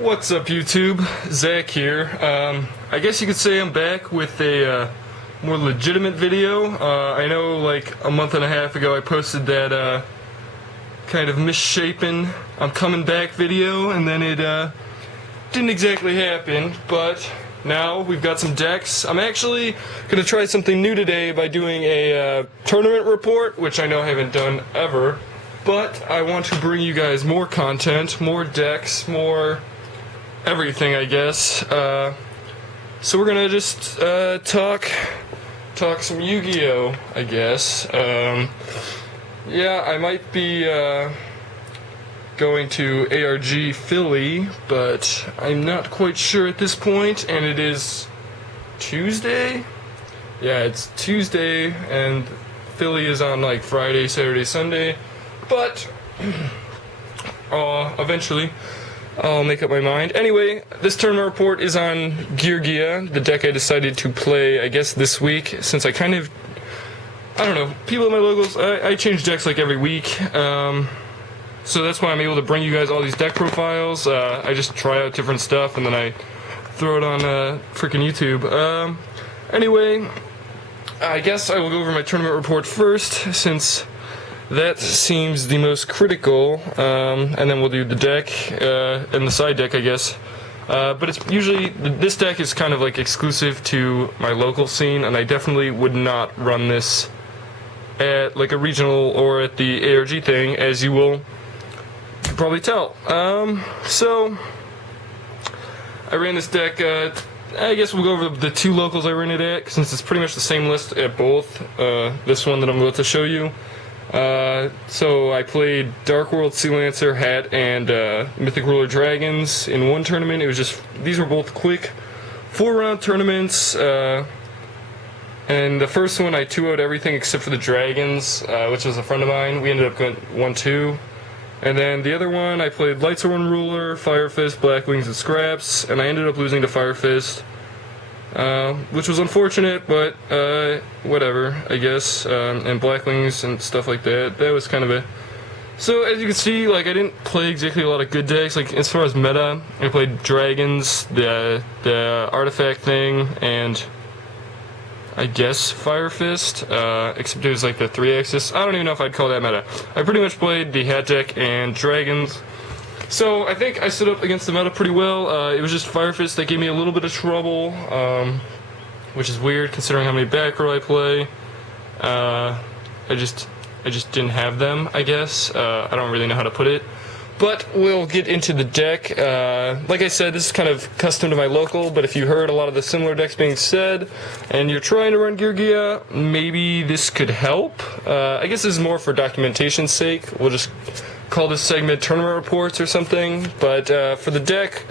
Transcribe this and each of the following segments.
What's up, YouTube? Zach here. I guess you could say I'm back with a more legitimate video. I know like a month and a half ago I posted that kind of misshapen I'm coming back video, and then it didn't exactly happen, but now we've got some decks. I'm actually going to try something new today by doing a tournament report, which I know I haven't done ever, but I want to bring you guys more content, more decks, more everything, I guess. So we're gonna just talk some YuGiOh, I guess. Yeah, I might be going to ARG Philly, but I'm not quite sure at this point, and it is Tuesday? Yeah, it's Tuesday, and Philly is on like Friday, Saturday, Sunday, but eventually I'll make up my mind. Anyway, this tournament report is on Geargia, the deck I decided to play, I guess, this week, since I don't know, people at my locals, I change decks like every week, so that's why I'm able to bring you guys all these deck profiles. I just try out different stuff, and then I throw it on freaking YouTube. Anyway, I guess I will go over my tournament report first, since that seems the most critical, and then we'll do the deck, and the side deck, I guess. But it's usually, this deck is kind of like exclusive to my local scene, and I definitely would not run this at like a regional or at the ARG thing, as you will probably tell. So, I ran this deck, I guess we'll go over the two locals I ran it at, since it's pretty much the same list at both, this one that I'm about to show you. So I played Dark World, Sea Lancer, Hat, and Mythic Ruler Dragons in one tournament. It was just, these were both quick 4-round tournaments, and the first one I 2-0'd everything except for the Dragons, which was a friend of mine. We ended up going 1-2. And then the other one I played Lightsworn Ruler, Fire Fist, Black Wings, and Scraps, and I ended up losing to Fire Fist. Which was unfortunate, but whatever, I guess, and Blacklings and stuff like that. That was kind of a... So, as you can see, like, I didn't play exactly a lot of good decks. Like, as far as meta, I played Dragons, the Artifact thing, and I guess Fire Fist, except it was like the 3-axis. I don't even know if I'd call that meta. I pretty much played the Hat deck and Dragons. So, I think I stood up against the meta pretty well. It was just Fire Fist that gave me a little bit of trouble, which is weird considering how many back row I play. I just didn't have them, I guess. I don't really know how to put it. But we'll get into the deck. Like I said, this is kind of custom to my local, but if you heard a lot of the similar decks being said, and you're trying to run Geargia, maybe this could help. I guess this is more for documentation's sake. We'll just call this segment tournament reports or something, but for the deck,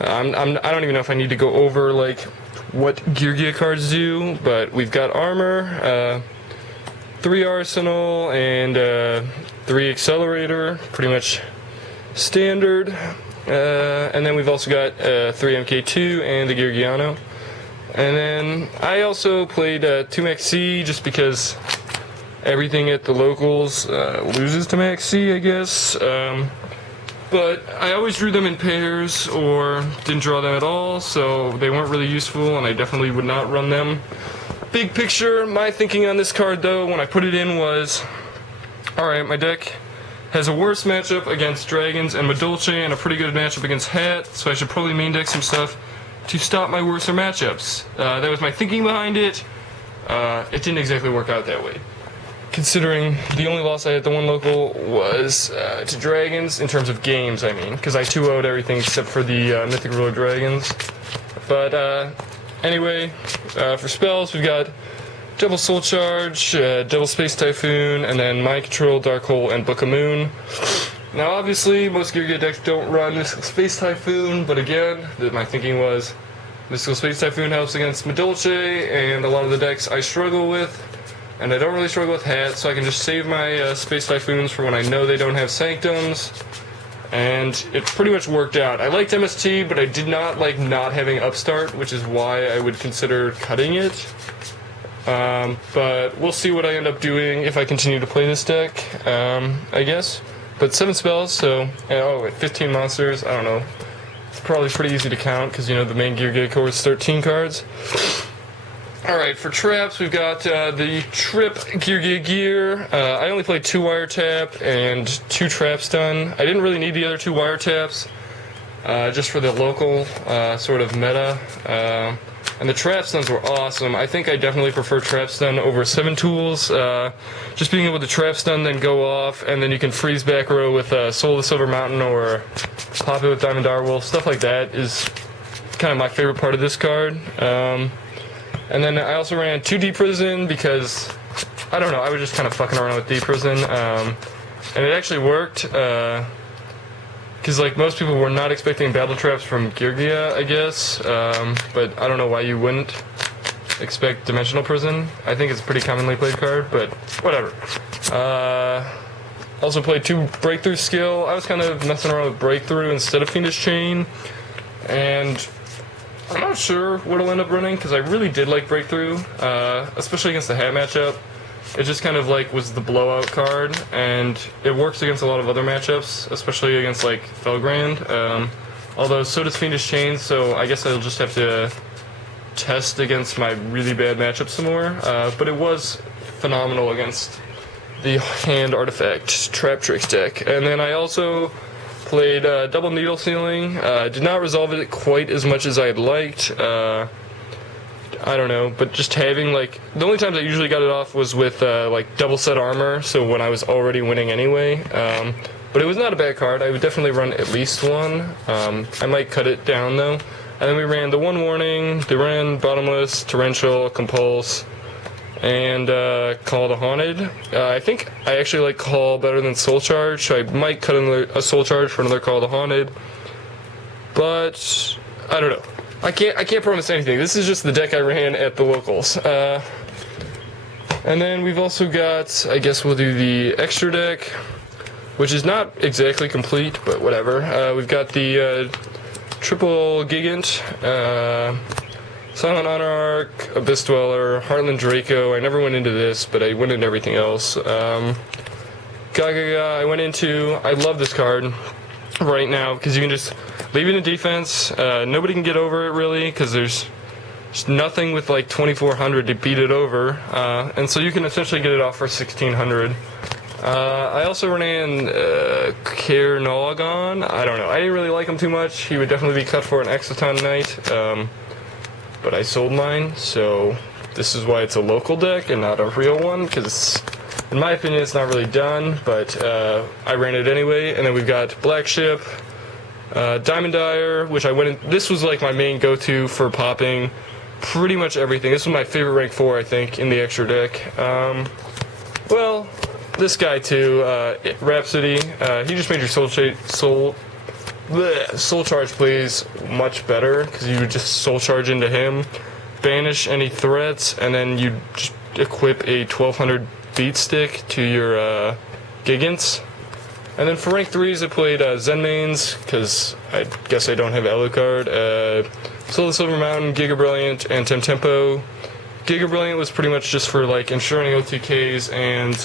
I don't even know if I need to go over like what Geargia cards do, but we've got armor, 3 arsenal, and 3 accelerator, pretty much standard, and then we've also got 3 MK2 and the Geargiano, and then I also played 2 Max C just because everything at the locals loses to Max C, I guess. But I always drew them in pairs or didn't draw them at all, so they weren't really useful, and I definitely would not run them. Big picture, my thinking on this card, though, when I put it in was, alright, my deck has a worse matchup against Dragons and Madolche and a pretty good matchup against Hat, so I should probably main deck some stuff to stop my worser matchups. That was my thinking behind it. It didn't exactly work out that way, considering the only loss I had to one local was to Dragons, in terms of games, I mean, because I 2-0'd everything except for the Mythic Ruler Dragons. But anyway, for spells, we've got Double Soul Charge, Double Space Typhoon, and then Mind Control, Dark Hole, and Book of Moon. Now, obviously, most Geargia decks don't run Mystical Space Typhoon, but again, my thinking was Mystical Space Typhoon helps against Madolche, and a lot of the decks I struggle with. And I don't really struggle with Hat, so I can just save my Space Typhoons for when I know they don't have Sanctums. And it pretty much worked out. I liked MST, but I did not like not having Upstart, which is why I would consider cutting it. But we'll see what I end up doing if I continue to play this deck, I guess. But 7 spells, so, at 15 monsters, I don't know. It's probably pretty easy to count because, you know, the main Geargia core is 13 cards. Alright, for traps, we've got the Trip Geargia gear. I only played 2 wiretap and 2 traps done. I didn't really need the other 2 wiretaps, just for the local sort of meta. And the trap stuns were awesome. I think I definitely prefer trap stun over 7 tools. Just being able to trap stun, then go off, and then you can freeze back row with Soul of the Silver Mountain or pop it with Diamond Direwolf. Stuff like that is kind of my favorite part of this card. And then I also ran 2 Deep Prison because, I don't know, I was just kind of fucking around with Deep Prison. And it actually worked. Because, like, most people were not expecting battle traps from Geargia, I guess. But I don't know why you wouldn't expect Dimensional Prison. I think it's a pretty commonly played card, but whatever. Also played 2 Breakthrough skill. I was kind of messing around with Breakthrough instead of Fiendish Chain. And I'm not sure what I'll end up running, because I really did like Breakthrough, especially against the Hat matchup. It just kind of like was the blowout card, and it works against a lot of other matchups, especially against like Felgrand. Although so does Fiendish Chain, so I guess I'll just have to test against my really bad matchup some more. But it was phenomenal against the Hand Artifact Trap Tricks deck. And then I also played Double Needle Sealing. Did not resolve it quite as much as I had liked. I don't know, but just having, like, the only times I usually got it off was with, like, double set armor, so when I was already winning anyway. But it was not a bad card. I would definitely run at least one. I might cut it down, though. And then we ran the One Warning, they ran Bottomless, Torrential, Compulse, and Call the Haunted. I think I actually like Call better than Soul Charge, so I might cut a Soul Charge for another Call the Haunted. But I don't know. I can't promise anything. This is just the deck I ran at the locals. And then we've also got, I guess we'll do the extra deck, which is not exactly complete, but whatever. We've got the triple Gigant, Silent Monarch, Abyss Dweller, Heartland Draco. I never went into this, but I went into everything else. Gaga, I went into. I love this card right now because you can just leave it in defense. Nobody can get over it really because there's just nothing with like 2400 to beat it over, and so you can essentially get it off for 1600. I also ran Cairnolgon. I don't know. I didn't really like him too much. He would definitely be cut for an Exciton Knight, but I sold mine, so this is why it's a local deck and not a real one, because in my opinion it's not really done, but I ran it anyway. And then we've got Black Ship, Diamond Dyer, which I went in. This was like my main go-to for popping pretty much everything. This was my favorite rank 4, I think, in the extra deck. Well, this guy too, Rhapsody, he just made your soul charge plays much better, because you would just soul charge into him, banish any threats, and then you just equip a 1200 beat stick to your Gigants. And then for rank 3s, I played Zenmains, because I guess I don't have Alucard, Soul of the Silver Mountain, Giga Brilliant, and Tempo. Giga Brilliant was pretty much just for like ensuring OTKs, and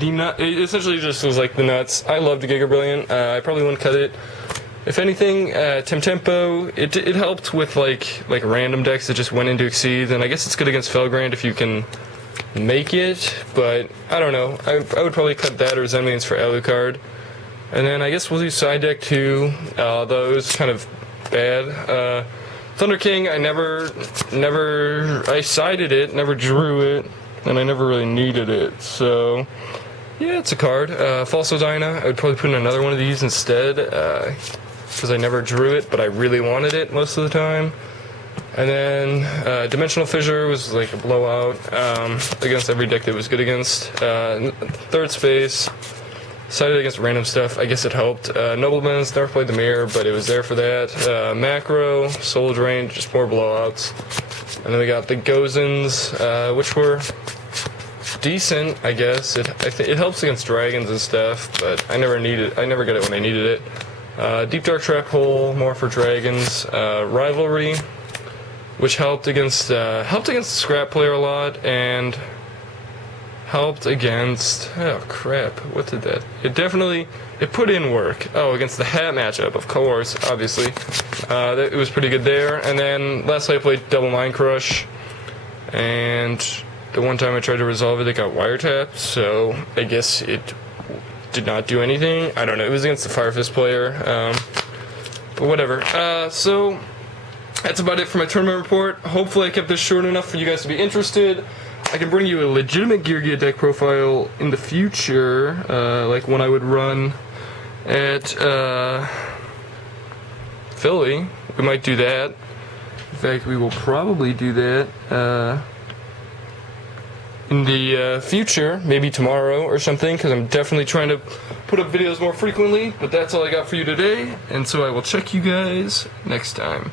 the nut. It essentially just was like the nuts. I loved the Giga Brilliant. I probably wouldn't cut it. If anything, Tempo, it helped with like random decks that just went into Exceed, and I guess it's good against Felgrand if you can make it, but I don't know. I would probably cut that or Zenmains for Alucard. And then I guess we'll do side deck too. Those kind of bad. Thunder King, I sided it, never drew it, and I never really needed it. So yeah, it's a card. Falso Dyna, I would probably put in another one of these instead, because I never drew it, but I really wanted it most of the time. And then Dimensional Fissure was like a blowout against every deck that was good against. Third Space, sided against random stuff. I guess it helped. Nobleman's never played the Mirror, but it was there for that. Macro, Soul Drain, just more blowouts. And then we got the Gozens, which were decent, I guess. It helps against dragons and stuff, but I never got it when I needed it. Deep Dark Trap Hole, more for dragons. Rivalry, which helped against the scrap player a lot, and Helped against... Oh, crap. What did that... It put in work. Oh, against the hat matchup, of course, obviously. It was pretty good there. And then lastly I played Double Mind Crush. And the one time I tried to resolve it got wiretapped. So I guess it did not do anything. I don't know. It was against the Fire Fist player. But whatever. So that's about it for my tournament report. Hopefully I kept this short enough for you guys to be interested. I can bring you a legitimate Geargia deck profile in the future, like one I would run at Philly. We might do that. In fact, we will probably do that in the future, maybe tomorrow or something, because I'm definitely trying to put up videos more frequently. But that's all I got for you today, and so I will check you guys next time.